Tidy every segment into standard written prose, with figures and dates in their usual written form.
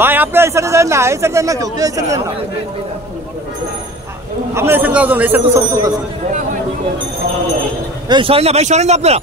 ভাই আপনার এই সাইডে যান না, এই সাইডে যান না, কেউ এই সাইডে যান না, আপনার এই সাইডে যাওয়া যাবেন, এই সাইডে তো সব চলতেছে। এই সরেন না ভাই, সরেন না আপনারা।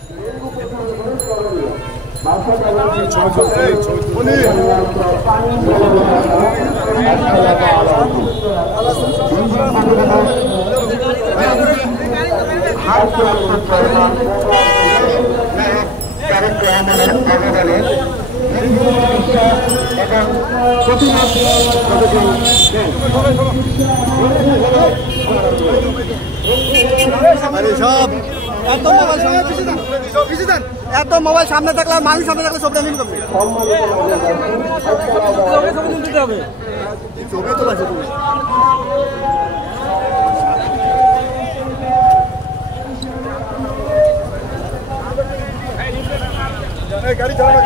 সব এত মোবাইল সামনে থাকলে আর মানুষ সামনে থাকলে সব দামি করবে। ছবি তো লাগছে তুমি গাড়ি চালাবে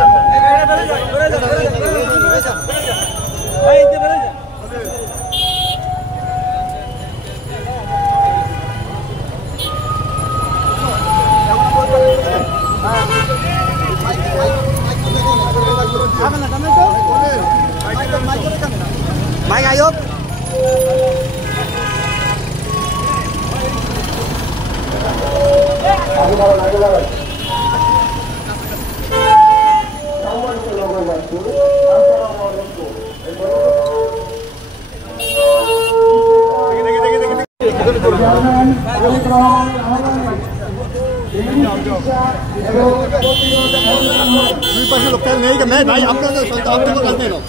Mike Ayub. मैं भाई आप लोग करते हो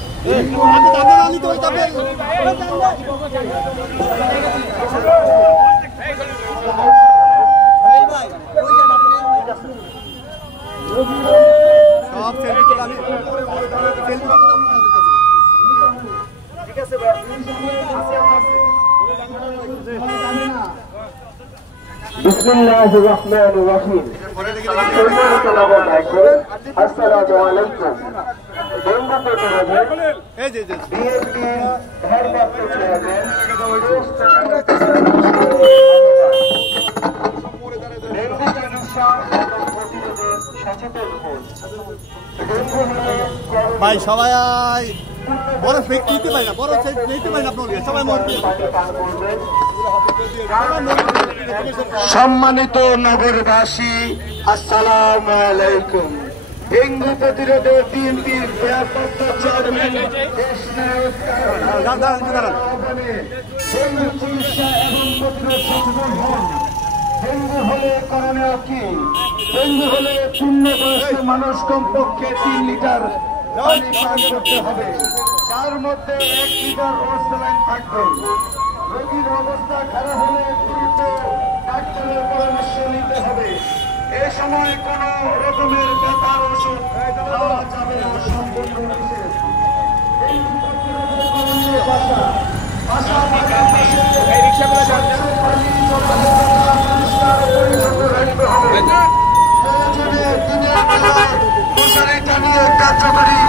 बिस्मिल्लाहिर्रहमानिर्रहीम। अस्सलामु अलैकुम। डेंगू प्रतिरोधে বিএনপি ভারপ্রাপ্ত চেয়ারম্যান ডেঙ্গু চিকিৎসা এবং প্রতিরোধে সচেতন হন। ভাই সবাই বড় ফেক নিতে পারি না, বড় নিতে পারি না, আপনার সবাই সম্মানিত নগরবাসী আসসালামু আলাইকুম। ডেঙ্গু প্রতিরোধে বিএনপির ভারপ্রাপ্ত চেয়ারম্যান ডেঙ্গু চিকিৎসা এবং প্রতিরোধ সচেতন হন। ডেঙ্গু হলে করণীয় কি? ডেঙ্গু হলে পূর্ণবয়স্ক মানুষ কমপক্ষে 3 লিটার পানি পান করতে হবে, যার মধ্যে 1 লিটার ওয়াসালাইন থাকবে। রোগীর অবস্থা খারাপ হলে দ্রুত ডাক্তারের পরামর্শ নিতে হবে। এ সময় কোন রকমের ব্যথার ওষুধ খাওয়া যাবে না, সম্পূর্ণ নিষেধ। কার্যকরী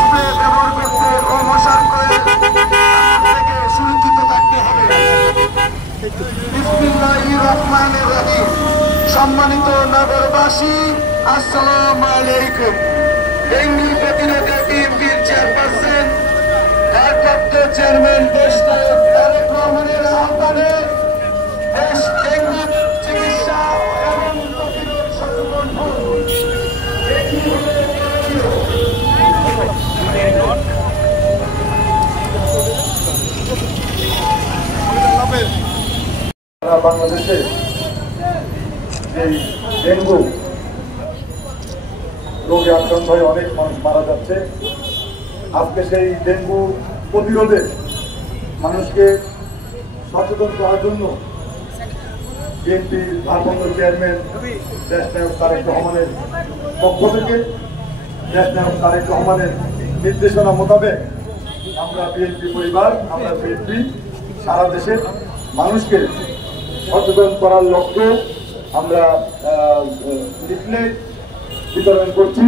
স্প্রে ব্যবহার করতে ও মশার কয়েল থেকে সুরক্ষিত থাকতে হবে। বিসমিল্লাহির রহমানির রহিম। সম্মানিত নগরবাসী আসসালামু আলাইকুম। ডেঙ্গু প্রতিরোধে বিএনপির চেয়ারপারসন ভারপ্রাপ্ত চেয়ারম্যান দেশ নায়ক তারেক রহমানের আহ্বানে দেশ ডেঙ্গু চিকিৎসা এবং প্রতিরোধ সচেতন হন। বাংলাদেশে এই ডেঙ্গু রোগে আক্রান্ত হয়ে অনেক মানুষ মারা যাচ্ছে। আজকে সেই ডেঙ্গু প্রতিরোধে মানুষকে সচেতন করার জন্য বিএনপির ভারপ্রাপ্ত চেয়ারম্যান দেশনায়ক তারেক রহমানের পক্ষ থেকে দেশনায়ক তারেক রহমানের নির্দেশনা মোতাবেক আমরা বিএনপি পরিবার, আমরা বিএনপি সারা দেশের মানুষকে সচেতন করার লক্ষ্যে আমরা লিফলেট বিতরণ করছি।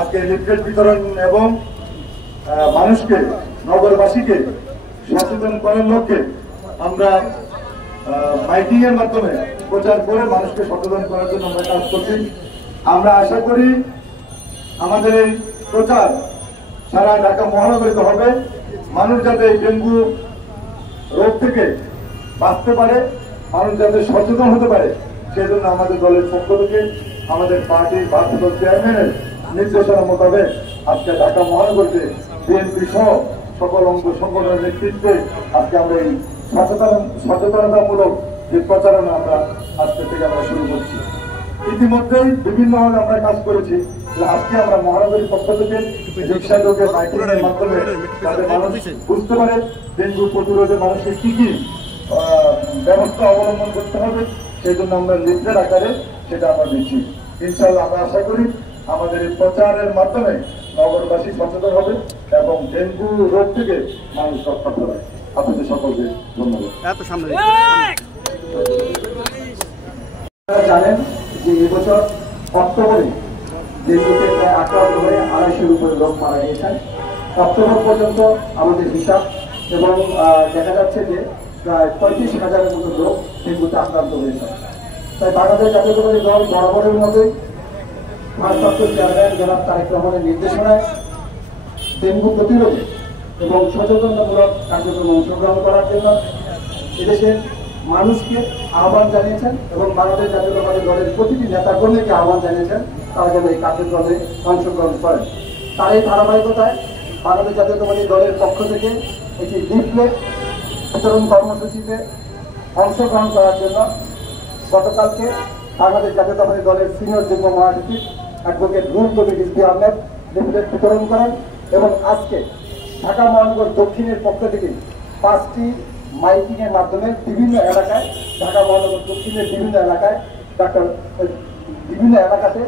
আজকে লিফলেট বিতরণ এবং মানুষকে, নগরবাসীকে সচেতন করার লক্ষ্যে আমরা মাইকিং এর মাধ্যমে প্রচার করে মানুষকে সচেতন করার জন্য আমরা কাজ করছি। আমরা আশা করি আমাদের এই প্রচার সারা ঢাকা মহানগরীতে হবে, মানুষ যাতে ডেঙ্গু রোগ থেকে বাঁচতে পারে, মানুষ যাতে সচেতন হতে পারে, সেজন্য আমাদের দলের পক্ষ থেকে আমাদের পার্টির ভারপ্রাপ্ত চেয়ারম্যানের নির্দেশনা মোতাবেক আজকে ঢাকা মহানগরীতে বিএনপি সহ সকল অঙ্গ সংগঠনের নেতৃত্বে আজকে আমরা এই সচেতনতামূলক যে প্রচারণা আমরা আজকে থেকে আমরা শুরু করছি। ইতিমধ্যেই বিভিন্নভাবে আমরা কাজ করেছি। আজকে আমরা মহানগরীর পক্ষ থেকে রিক্সা লোকের মাইকিংয়ের মাধ্যমে যাতে মানুষ বুঝতে পারে ডেঙ্গু প্রতিরোধে মানুষকে কি কি ব্যবস্থা অবলম্বন করতে হবে, সেই জন্য আমরা লিফলেট আকারে সেটা আমরা দিচ্ছি। ইনশাআল্লাহ আমরা আশা করি আমাদের এই প্রচারের মাধ্যমে নগরবাসী সচেতন হবে এবং ডেঙ্গু রোগ থেকে মানুষ রক্ষা পাবে। আপনাদের সকলকে ধন্যবাদ। জানেন যে এবছর অক্টোবরে ডেঙ্গুতে প্রায় আক্রান্ত হয়ে 250-এর উপরে লোক মারা গিয়েছেন। অক্টোবর পর্যন্ত আমাদের হিসাব এবং দেখা যাচ্ছে যে প্রায় 35,000-এর মতো লোক ডেঙ্গুতে আক্রান্ত হয়েছে। তাই বাংলাদেশ জাতীয়তাবাদী দল বরাবরের মতোই ভারপ্রাপ্ত চেয়ারম্যান জনাব তারেক রহমানের নির্দেশনায় ডেঙ্গু প্রতিরোধে এবং সচেতনতামূলক কার্যক্রমে অংশগ্রহণ করার জন্য এদেশের মানুষকে আহ্বান জানিয়েছেন এবং বাংলাদেশ জাতীয়তাবাদী দলের প্রতিটি নেতাকর্মীকে আহ্বান জানিয়েছেন তারা যেন এই কার্যক্রমে অংশগ্রহণ করেন। তার এই ধারাবাহিকতায় বাংলাদেশ জাতীয়তাবাদী দলের পক্ষ থেকে একটি লিফলেট বিতরণ কর্মসূচিতে অংশগ্রহণ করার জন্য গতকালকে বাংলাদেশ জাতীয়তাবাদী দলের সিনিয়র যুগ্ম মহাসচিব অ্যাডভোকেট রুহুল কবির রিজভী আহমেদ লিফলেট বিতরণ করেন এবং আজকে ঢাকা মহানগর দক্ষিণের পক্ষ থেকে 5টি মাইকিংয়ের মাধ্যমে বিভিন্ন এলাকায়, ঢাকা মহানগর দক্ষিণের বিভিন্ন এলাকায় বিভিন্ন এলাকাতে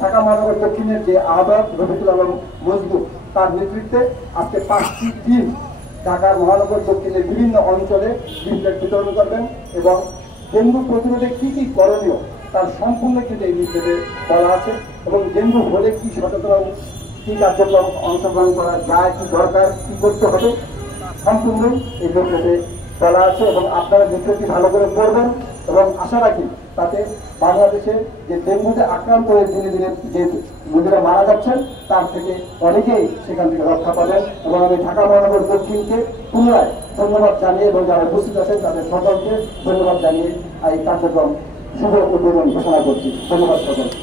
ঢাকা মহানগর দক্ষিণের যে আহ্বায়ক রফিকুল আলম মজদুর তার নেতৃত্বে আজকে 5টি টিম ঢাকা মহানগর দক্ষিণের বিভিন্ন অঞ্চলে লিফলেট বিতরণ করবেন এবং ডেঙ্গু প্রতিরোধে কি কি করণীয় তার সম্পূর্ণ কিন্তু এই লিফলেটে বলা আছে এবং ডেঙ্গু হলে কি সচেতন, কি কার্যক্রম অংশগ্রহণ করা যায়, কি দরকার, কি করতে হবে সম্পূর্ণ এই লিফলেটে বলা আছে এবং আপনারা লিফলেটটি ভালো করে পড়বেন এবং আশা রাখি তাতে বাংলাদেশে যে ডেঙ্গুতে আক্রান্ত হয়ে দিনে দিনে যে রোগীরা মারা যাচ্ছেন তার থেকে অনেকেই সেখান থেকে রক্ষা পাবেন এবং আমি ঢাকা মহানগর দক্ষিণকে পুনরায় ধন্যবাদ জানিয়ে এবং যারা উপস্থিত আছেন তাদের সকলকে ধন্যবাদ জানিয়ে এই কার্যক্রম শুভ উদ্বোধন ঘোষণা করছি। ধন্যবাদ সকলকে।